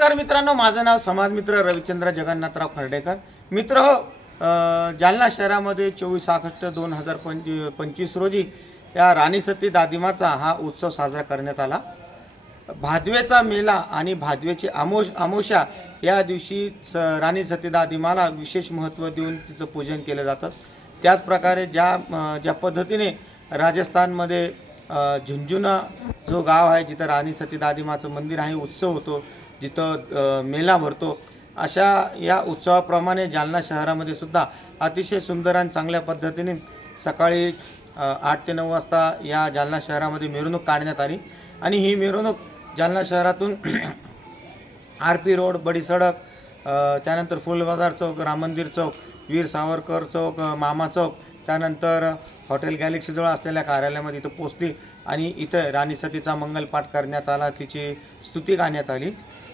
तर मित्रांनो माझं नाव समाजमित्र रविचंद्र जगन्नाथराव खर्डेकर. मित्र हो जालना शहरामध्ये चोवीस ऑगस्ट दोन हजार पंच पंचवीस रोजी या राणी सती दादिमाचा हा उत्सव साजरा करण्यात आला. भादवेचा मेला आणि भादवेची आमोश आमोशा या दिवशी स राणी सती दादिमाला विशेष महत्त्व देऊन तिचं पूजन केलं जातं. त्याचप्रकारे ज्या ज्या पद्धतीने राजस्थानमध्ये झुंझुना जो गाव आहे जिथं राणी सती दादिमाचं मंदिर आहे उत्सव होतो जिथं मेला भरतो. अशा या उत्सवाप्रमाणे जालना शहरामध्ये सुद्धा अतिशय सुंदर आणि चांगल्या पद्धतीने सकाळी आठ ते नऊ वाजता या जालना शहरामध्ये मिरवणूक काढण्यात आली. आणि ही मिरवणूक जालना शहरातून आर पी रोड बडी सडक त्यानंतर फुलबाजार चौक राम मंदिर चौक वीर सावरकर चौक मामा चौक त्यानंतर हॉटेल गॅलेक्सीजवळ असलेल्या कार्यालयामध्ये इथं पोचली आणि इथं राणी सतीचा मंगलपाठ करण्यात आला तिची स्तुती गाण्यात आली.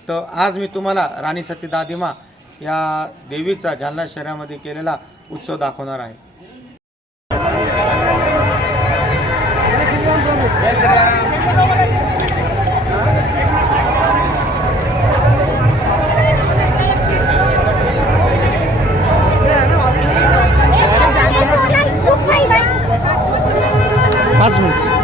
तर आज मी तुम्हाला राणी सती दादिमा या देवीचा जालना शहरामध्ये केलेला उत्सव दाखवणार आहे. पाच मिनिट.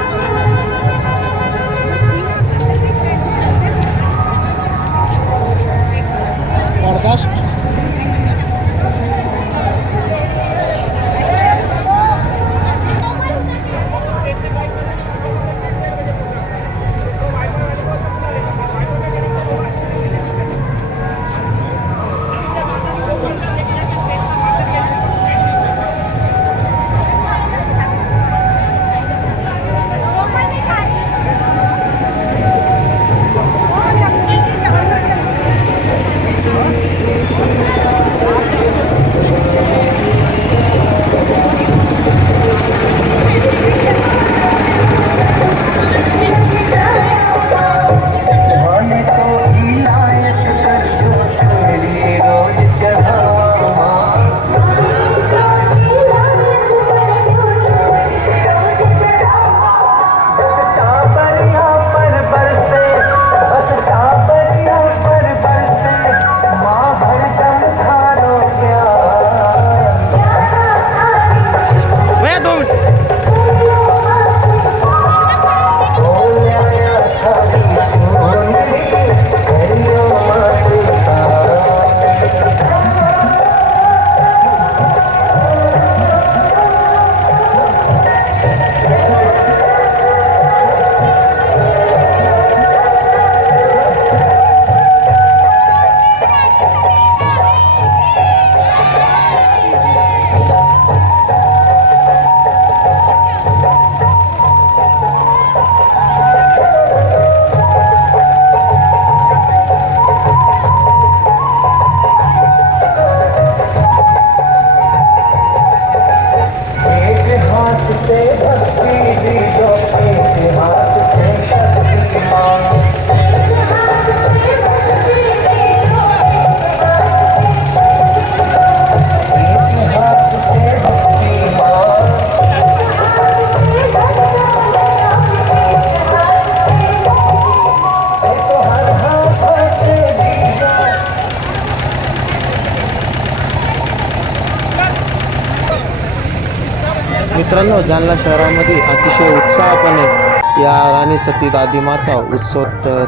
मित्रांनो जालना शहरामध्ये अतिशय उत्साहपणे या राणी सती दादिमाचा उत्सव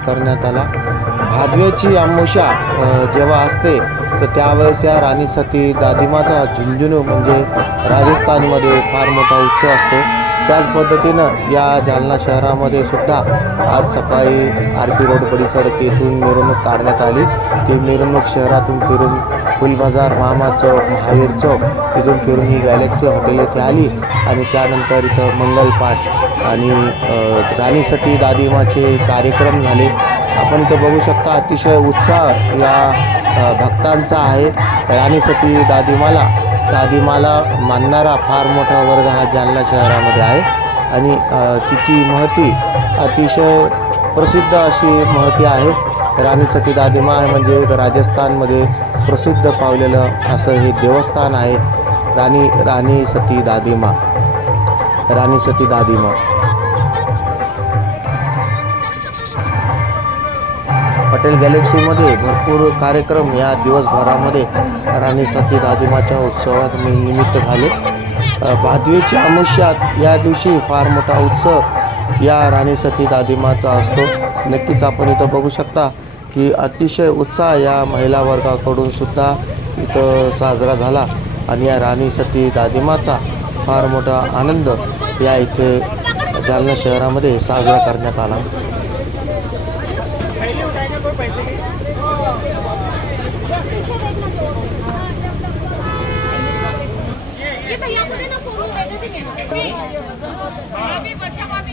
करण्यात आला. भादव्याची आमोशा जेव्हा असते तर त्यावेळेस या राणी सती दादिमाचा झुंझुनू म्हणजे राजस्थानमध्ये फार मोठा उत्सव असतो. त्याच पद्धतीनं या जालना शहरामध्ये सुद्धा आज सकाळी आर पी रोड परिसर तेथून येथून मिरवणूक काढण्यात आली. ती मिरवणूक शहरातून फिरून फुलबाजार मामा चौक महावीर चौक इथून फिरून ही गॅलेक्सी हॉटेल येथे आली आणि त्यानंतर इथं मंगलपाठ आणि राणीसती दादिमाचे कार्यक्रम झाले. आपण इथं बघू शकता अतिशय उत्साह या भक्तांचा आहे. राणीसती दादिमाला दादिमाला मानणारा फार मोठा वर्ग हा जालना शहरामध्ये आहे. आणि तिची महती अतिशय प्रसिद्ध अशी महती आहे. राणी सती दादिमा आहे म्हणजे राजस्थानमध्ये प्रसिद्ध पावलेलं असं हे देवस्थान आहे. राणी राणी सती दादिमा राणी सती दादिमा हॉटेल गॅलेक्सीमध्ये भरपूर कार्यक्रम या दिवसभरामध्ये राणी सती राजमाच्या उत्सवात निमित्त झाले. भादवेची अमावस्या या दिवशी फार मोठा उत्सव या राणी सती दादिमाचा असतो. नक्कीच आपण इथं बघू शकता की अतिशय उत्साह या महिला वर्गाकडून सुद्धा इथं साजरा झाला आणि या राणी सती दादिमाचा फार मोठा आनंद या इथे जालना शहरामध्ये साजरा करण्यात आला. વર્ષમાં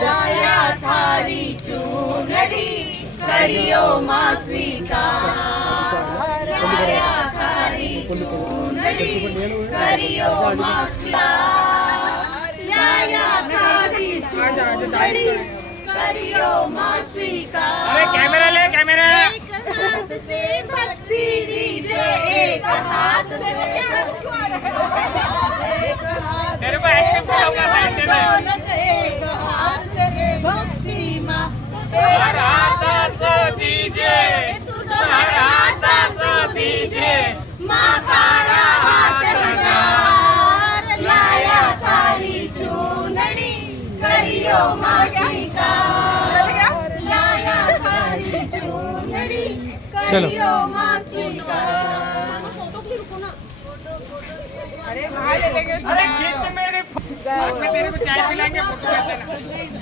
लाया थारी चूनरी करियो माँ स्वीकार। लाया थारी चूनरी करियो माँ स्वीकार। लाया थारी चूनरी करियो माँ स्वीकार। अरे कैमरा ले कैमरा। एक हाथ से भक्ति दीजिए एक हाथ से मेरे को एक्टिंग कराऊँगा साइड में। दौलत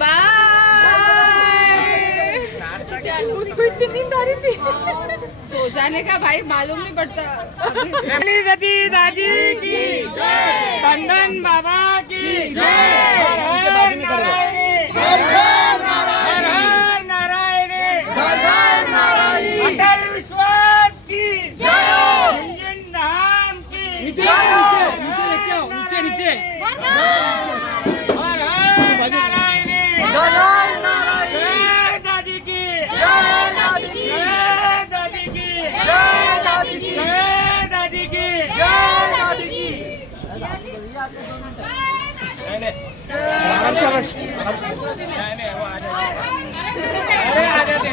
बाय। उसको इतनी नींद आ रही थी। सो जाने का भाई मालूम नहीं पड़ता। सती दादी की कंदन बाबा की हर हर हर नारायणी जय दादी की जय दादी की जय दादी की नहीं, नहीं। नहीं, नहीं, वो आ जाएगा। अरे आ जाते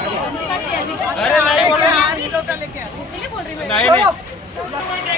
अरे नहीं बोल रहे नहीं नहीं। कोई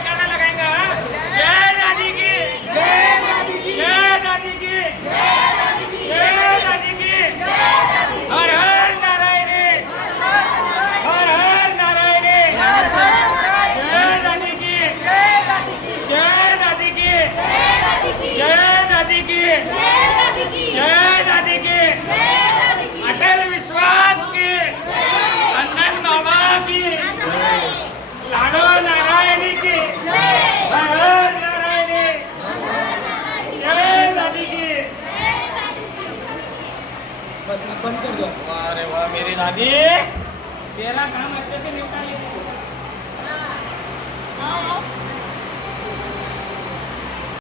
cámara.